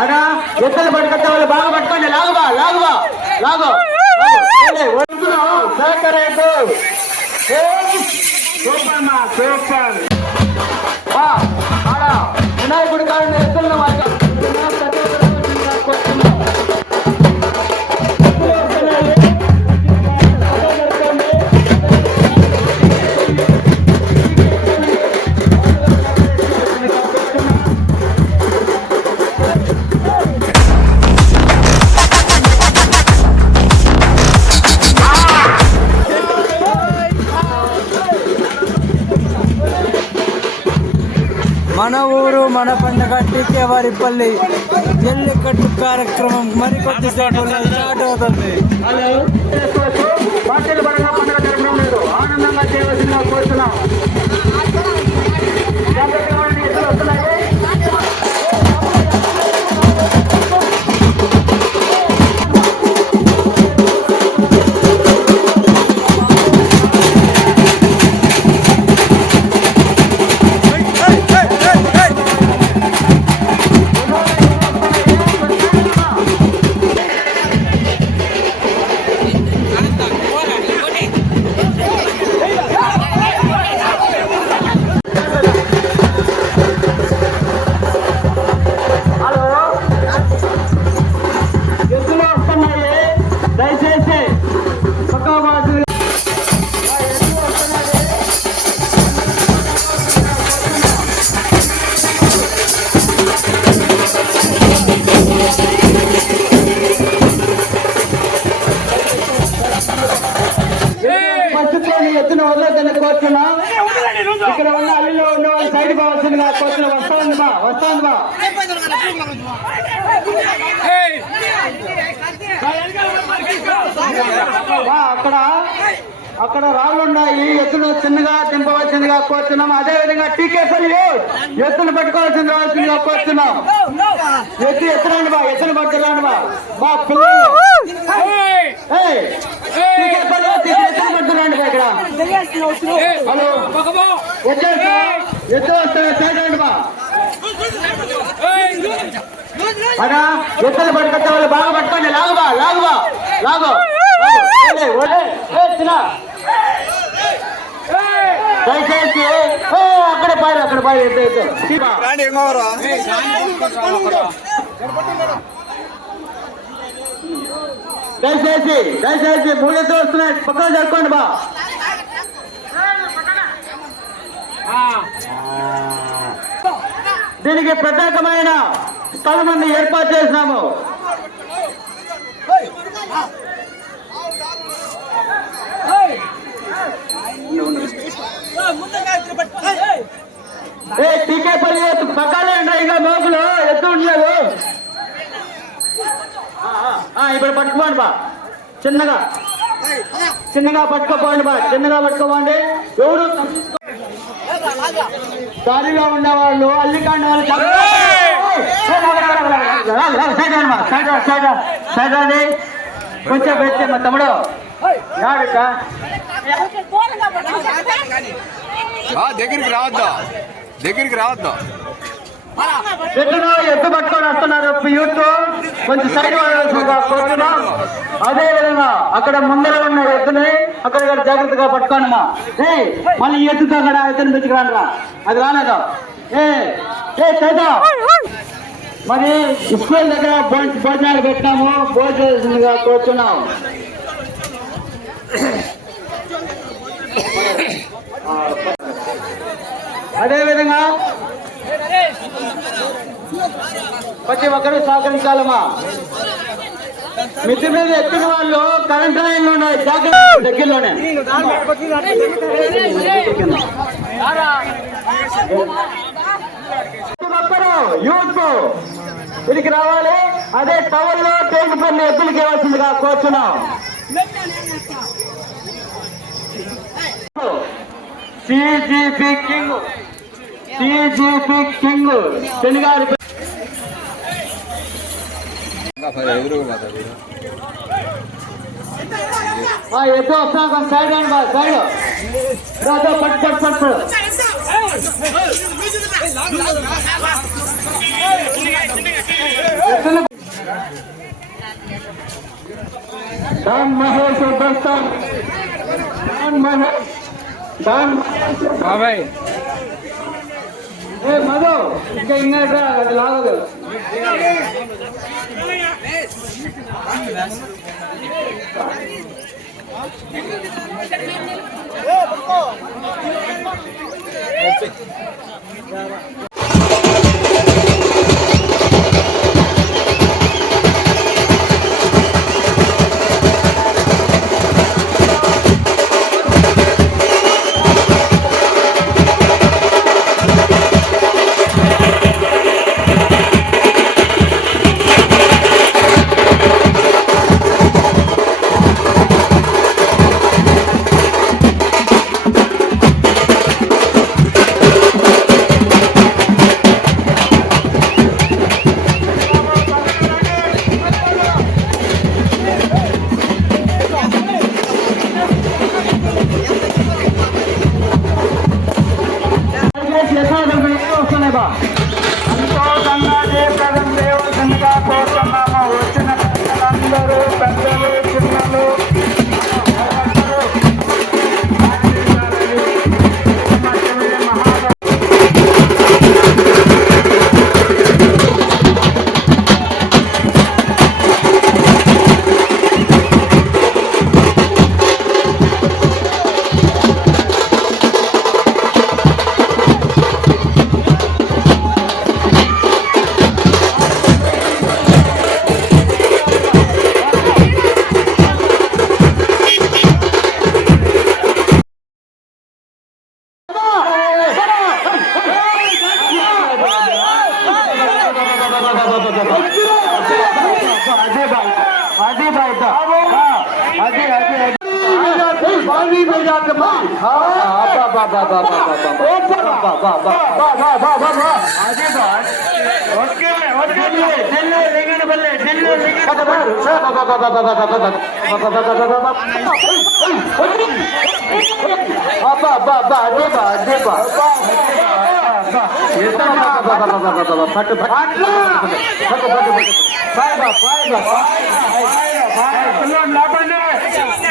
అడా ఎత్తలు పట్టుకొచ్చే వాళ్ళు బాగా పట్టుకోండి. లాగుబా లాగుబా లాగు సూపర్ వినాయకుడి కారణం ఎత్తులను మన ఊరు మన పండుగ టీకే వారిపల్లి జల్లికట్టు కార్యక్రమం మరికొద్ది సేపట్లో స్టార్ట్ అవుతుంది. ఆనందంగా చేయవలసిందిగా కోరుతున్నాం. ఎత్తున వదలొద్దని కోరుతున్నాం. ఇక్కడ ఉన్న అల్లిలో ఉన్న వాళ్ళు సైడ్ కావాల్సిందిగా కోరుతున్నాం. వస్తాంది బా వస్తాంది బా. అక్కడ రాళ్ళు ఉన్నాయి. ఎత్తును చిన్నగా దింపవలసిందిగా కోరుతున్నాం. అదే విధంగా టీకేపల్లి ఎత్తును పట్టుకోవాల్సింది రావాల్సిందిగా కోరుతున్నాం. ఎత్తురండి బా ఎత్తును పట్టుకురండి బా బా పిల్లలు టీకేపల్లి ఎత్తును పట్టుకురండి బా. ఇక్కడ హలో ఎత్తు వస్తాయి సైడ్ రండి బా. అడా ఎత్తులు పట్టుకొచ్చే వాళ్ళు బాగా పట్టుకోండి. లాగుబా లాగుబా లాగు దయచేసి అక్కడ పారు అక్కడ పారు దయచేసి దయచేసి మూడెత్తు వస్తున్నాయి. పక్కన జరుపుకోండి బా. దీనికి ప్రత్యేకమైన స్థలం ఏర్పాటు చేసినాము. టీకేపల్లి పక్కనే ఇంకా మోకులు ఎత్తు ఉండలేదు. ఇప్పుడు పట్టుకోండి బా చిన్నగా చిన్నగా పట్టుకోపోండి బా చిన్నగా పట్టుకోపోండి. ఎవరు దారిలో ఉండేవాళ్ళు అల్లికాండ వాళ్ళు సైడ్ అండి కొంచెం పెట్టి మా తమ్ముడు దగ్గరికి రావద్దా ఎత్తు పట్టుకొని వస్తున్నారు యూత్. కొంచెం సైడ్ కోరుతున్నాం. అదే విధంగా అక్కడ ముందర ఉన్న ఎత్తుని అక్కడ జాగ్రత్తగా పట్టుకోండి మా. మళ్ళీ ఎత్తుతో అక్కడ ఎత్తుని పెంచుకురాను రా. అది రాలేదు చేద్దా. మరి స్కూల్ దగ్గర భోజనాలు పెట్టినాము. భోజనంగా కూర్చున్నాం. అదేవిధంగా ప్రతి ఒక్కరూ సహకరించాలమ్మా. మిద్ది మీద ఎత్తిన వాళ్ళు కరెంట్ లైన్లు ఉన్నాయి జాగ్రత్త దగ్గరలోనే. యూత్ ఇదికి రావాలి. అదే టవల్లో టేకుపల్లి ఎద్దులకి ఇవ్వాల్సిందిగా కోరుచున్నాం. సిజిపి కింగ్ శనిగారి ఎద్దు వస్తా సైడ్ అండి బా సైడ్ పట్టు పట్టు పట్టు డాన్ మహేష్ దస్తాన్ బాబాయ్ ఏ మధు ఇంకా ఇన్నట్రా అది లాగదు వస్తున్నాయి బా సంతోషంగా జయప్రదం దేవతంగా కోరుతున్నాము. వచ్చిన పెద్దలందరూ పెద్దలు చిన్నలు అదే బయట అదే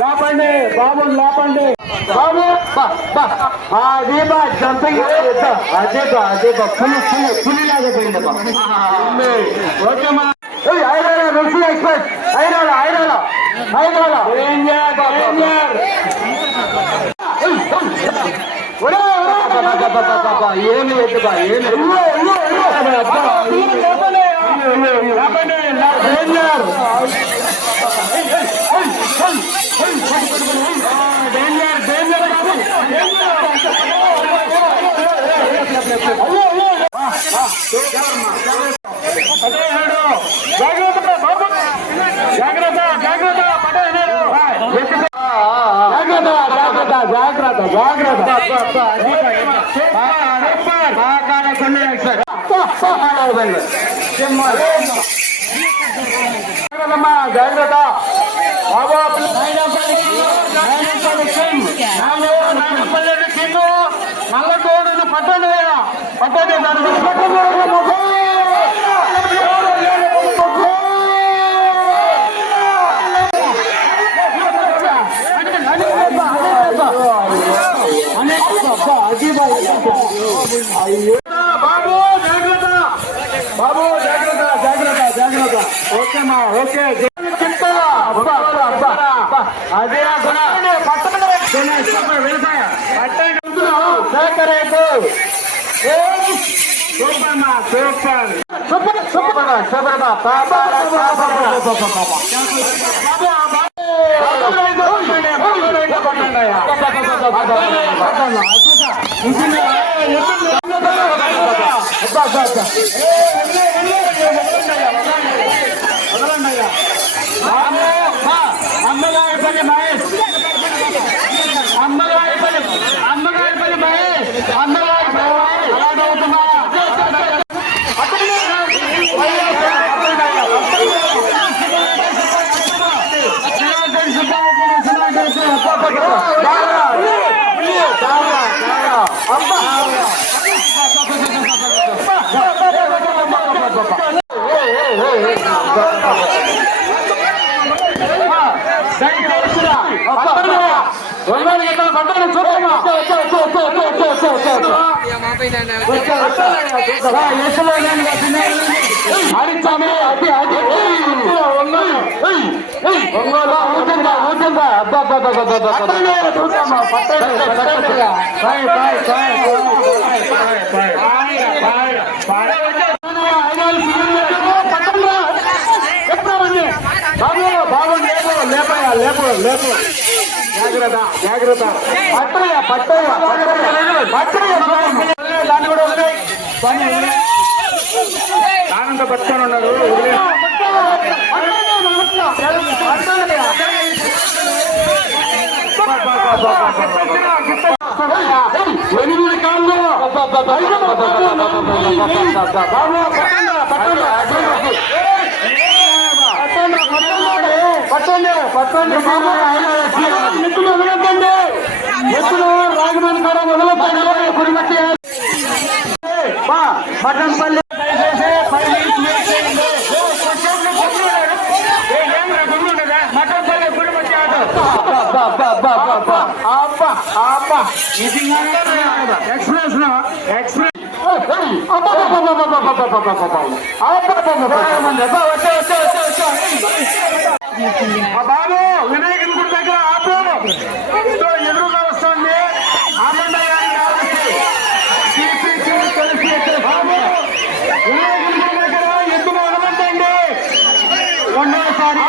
లాపండి బాబు లాపండి బాబు అదే బా జంపింగ్ అదే బా పులిలాగా పోయింది బా ఓకే మా ఐరాల రుచి ఎక్స్ప్రెస్ ఐరాల ఏమి ఎద్దు బా ఏమి జాగ్రత్త నల్లకోడును పట్టండి పట్టండి బాబు జాగ్రత్త బాబు జాగ్రత్త జాగ్రత్త జాగ్రత్త ఓకేమా ఓకే అదే వ్యవసాయ సేకరేపు సూపర్ మా super super super super Ammagaripalli Mahesh Ammagaripalli Mahesh అమ్మ ఆడిచ్చామే అది అది లేపు లేపు జాగ్రత్త జాగ్రత్త పట్టయ్యా పట్టయ్యా పట్టయ్యా దాన్ని కూడా ఉన్నాయి దానంతా పట్టుకొని ఉన్నారు ఎనిమిది కాళ్ళు పట్టండి పట్టండి ఎత్తులు వదలకండి ఎత్తులు రాజమండ్రి కూడా వదలకండి కురిమట్టి మటన్పల్లి మటన్పల్లి కురిమట్టి ఎక్స్ప్రెస్ ఎక్స్ప్రెస్ బాబు వినాయకుని గుడి దగ్గర ఆపు ఎదురుగా వస్తుంది ఆనంద బాబు వినాయకుని గుడి దగ్గర ఎద్దులు వదలద్దండి రెండోసారి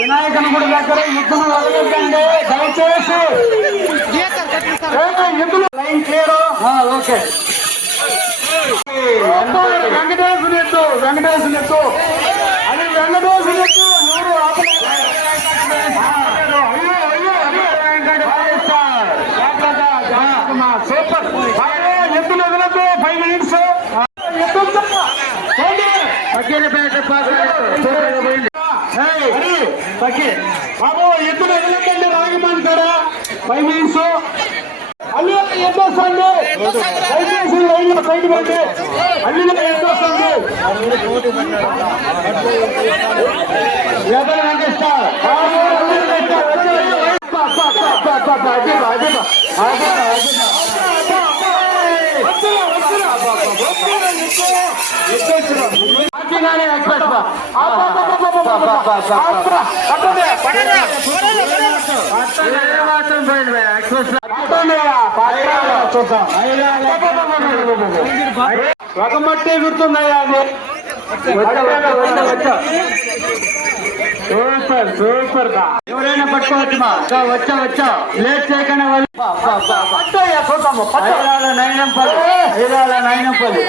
వినాయకుని గుడి దగ్గర ఎద్దులు వదలద్దండి దయచేసి ఎద్దులు లైన్ క్లియర్ ఓకే వెంకటేశ్వరి ఎత్తు వెంకటేశ్వరి ఎత్తు అది వెంకటేశ్వరి ఎత్తు ఎవరు సూపర్ ఎత్తులు వదలద్దు 5 minutes బాబు ఎత్తులు వదలకండి రాజమాన్ కాడ 5 minutes అల్లు ఎంత వస్తుంది దయచేసి లైన్ లో సైడ్ పెట్టి అల్లు ఎంత వస్తుంది ఒక మట్టి గుర్తున్నాయా అది సూపర్ సూపర్ ఎవరైనా పట్టుకోవచ్చుమా వచ్చా వచ్చా లేట్ చేయకుండా నైనంపల్లి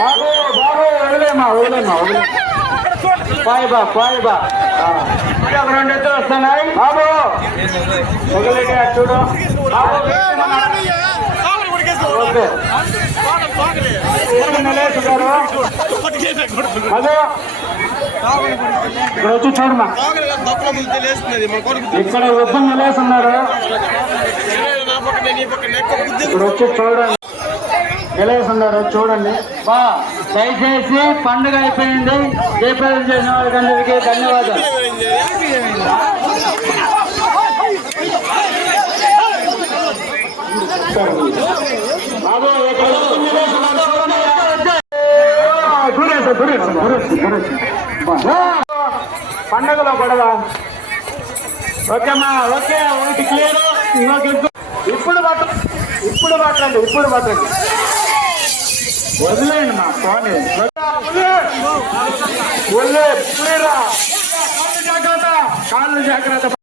వదిలేమా వదిలేమా వదిలే పాయిబా పాయిబా ఒక 2 ఎత్తులు వస్తున్నాయి బాబు ఒకలేక చూడు ఓకే అదే ఇక్కడ వచ్చి చూడమా ఇక్కడ ఉబ్బం నిలేస్తున్నారు ఇక్కడ వచ్చి చూడండి నిలేస్తున్నారు చూడండి బా దయచేసి పండుగ అయిపోయింది దీపావళి చేసిన వాళ్ళకందరికీ ధన్యవాదాలు బాబు పండగలో గొడవ ఓకేమ్మా ఓకే ఒకటి క్లియర్ ఇప్పుడు మాట్లాడండి ఇప్పుడు మాట్లాడండి వదిలేండి మా ఫోన్ జాగ్రత్త కాళ్ళు జాగ్రత్త